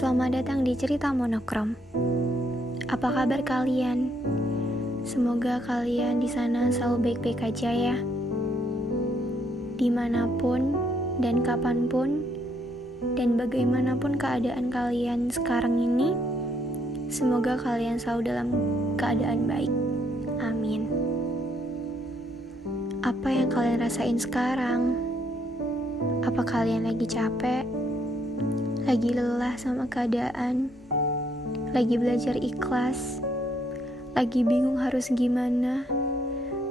Selamat datang di Cerita Monokrom. Apa kabar kalian? Semoga kalian di sana selalu baik-baik aja ya. Dimanapun dan kapanpun dan bagaimanapun keadaan kalian sekarang ini, semoga kalian selalu dalam keadaan baik. Amin. Apa yang kalian rasain sekarang? Apa kalian lagi capek? Lagi lelah sama keadaan? Lagi belajar ikhlas? Lagi bingung harus gimana?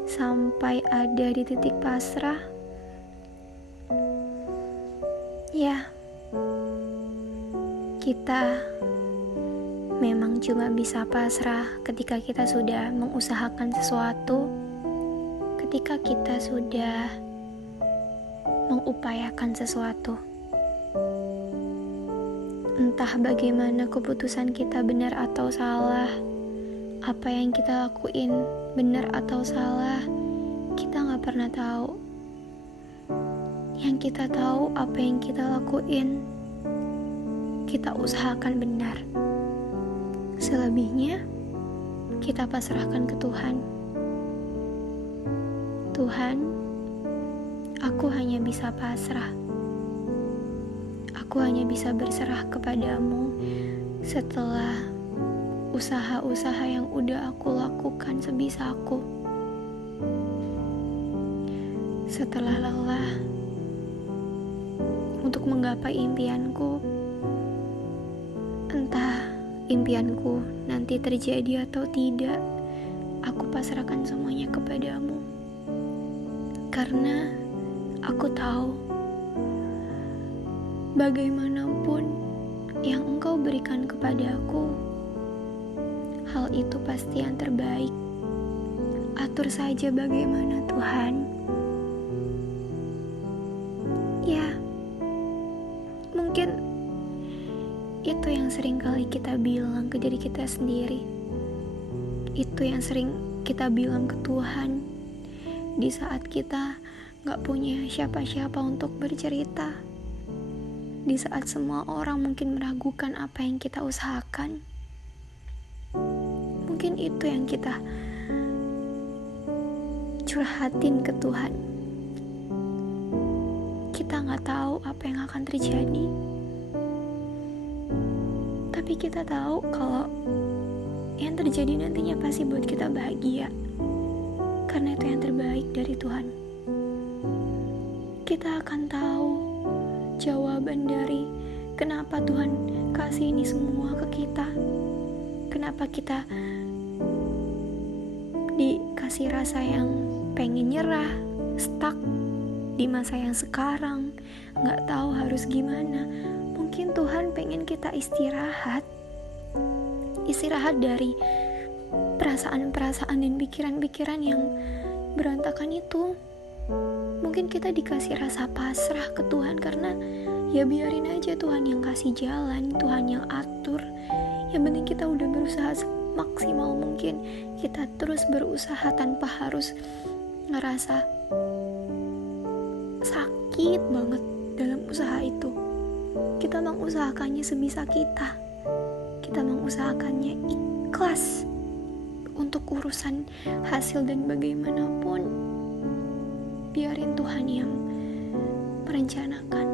Sampai ada di titik pasrah? Ya, kita memang cuma bisa pasrah ketika kita sudah mengusahakan sesuatu, ketika kita sudah mengupayakan sesuatu. Entah bagaimana keputusan kita benar atau salah, apa yang kita lakuin benar atau salah, kita gak pernah tahu. Yang kita tahu apa yang kita lakuin, kita usahakan benar. Selebihnya, kita pasrahkan ke Tuhan. Tuhan, aku hanya bisa pasrah. Aku hanya bisa berserah kepadamu setelah usaha-usaha yang udah aku lakukan sebisaku. Setelah lelah untuk menggapai impianku, entah impianku nanti terjadi atau tidak, aku pasrahkan semuanya kepadamu. Karena aku tahu bagaimanapun yang Engkau berikan kepadaku, hal itu pasti yang terbaik. Atur saja bagaimana Tuhan. Ya, mungkin itu yang sering kali kita bilang ke diri kita sendiri. Itu yang sering kita bilang ke Tuhan di saat kita gak punya siapa-siapa untuk bercerita. Di saat semua orang mungkin meragukan apa yang kita usahakan. Mungkin itu yang kita curhatin ke Tuhan. Kita gak tahu apa yang akan terjadi, tapi kita tahu kalau yang terjadi nantinya pasti buat kita bahagia, karena itu yang terbaik dari Tuhan. Kita akan tahu jawaban dari kenapa Tuhan kasih ini semua ke kita. Kenapa kita dikasih rasa yang pengen nyerah, stuck di masa yang sekarang, gak tahu harus gimana. Mungkin Tuhan pengen kita istirahat dari perasaan-perasaan dan pikiran-pikiran yang berantakan itu. Mungkin kita dikasih rasa pasrah ke Tuhan karena ya biarin aja Tuhan yang kasih jalan, Tuhan yang atur. Yang penting kita udah berusaha semaksimal mungkin. Kita terus berusaha tanpa harus ngerasa sakit banget dalam usaha itu. Kita mengusahakannya sebisa kita. Kita mengusahakannya ikhlas untuk urusan hasil dan bagaimanapun. Biarin Tuhan yang merencanakan.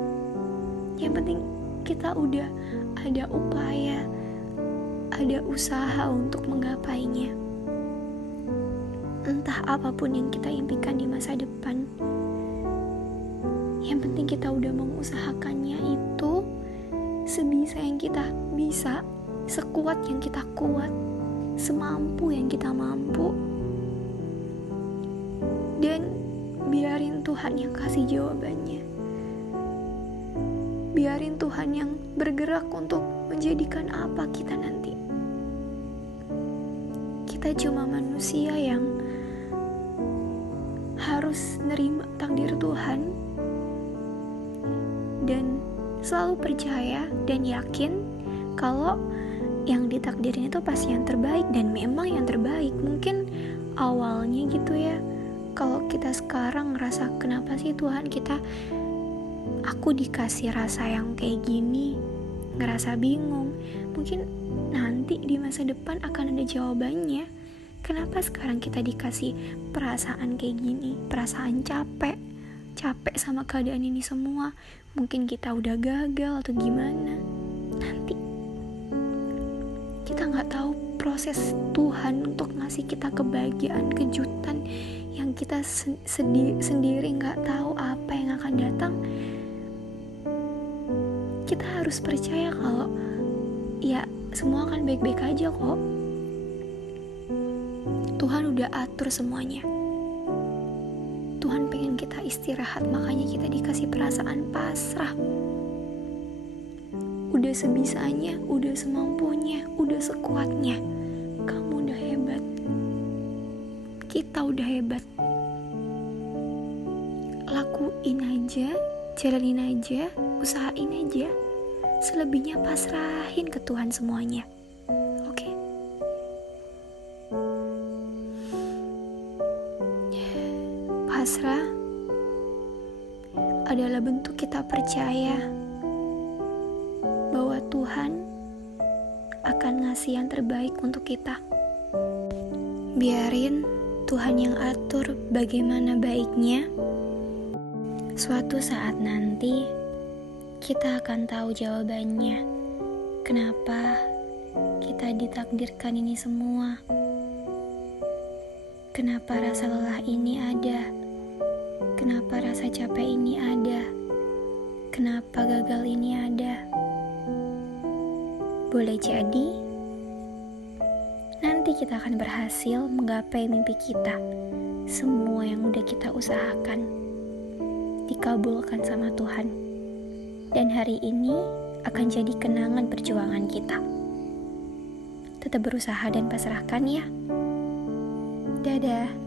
Yang penting kita udah ada upaya, ada usaha untuk menggapainya. Entah apapun yang kita impikan di masa depan, yang penting kita udah mengusahakannya itu sebisa yang kita bisa, sekuat yang kita kuat, semampu yang kita mampu. Dan biarin Tuhan yang kasih jawabannya. Biarin Tuhan yang bergerak untuk menjadikan apa kita nanti. Kita cuma manusia yang harus nerima takdir Tuhan dan selalu percaya dan yakin kalau yang ditakdirin itu pasti yang terbaik, dan memang yang terbaik. Mungkin awalnya gitu ya, kalau kita sekarang ngerasa kenapa sih Tuhan aku dikasih rasa yang kayak gini, ngerasa bingung. Mungkin nanti di masa depan akan ada jawabannya. Kenapa sekarang kita dikasih perasaan kayak gini, perasaan capek sama keadaan ini semua? Mungkin kita udah gagal atau gimana. Nanti kita gak tahu proses Tuhan untuk ngasih kita kebahagiaan, kejutan yang kita sendiri gak tahu apa yang akan datang. Kita harus percaya kalau ya semua akan baik-baik aja kok. Tuhan udah atur semuanya. Tuhan pengen kita istirahat, makanya kita dikasih perasaan pasrah. Udah sebisanya, udah semampunya, udah sekuatnya. Kamu udah hebat. Kita udah hebat. Lakuin aja, jalanin aja, usahain aja. Selebihnya pasrahin ke Tuhan semuanya. Oke? Pasrah adalah bentuk kita percaya bahwa Tuhan akan ngasih yang terbaik untuk kita. Biarin Tuhan yang atur bagaimana baiknya. Suatu saat nanti kita akan tahu jawabannya. Kenapa kita ditakdirkan ini semua? Kenapa rasa lelah ini ada? Kenapa rasa capek ini ada? Kenapa gagal ini ada? Boleh jadi nanti kita akan berhasil menggapai mimpi kita. Semua yang udah kita usahakan dikabulkan sama Tuhan. Dan hari ini akan jadi kenangan perjuangan kita. Tetap berusaha dan pasrahkan ya. Dadah.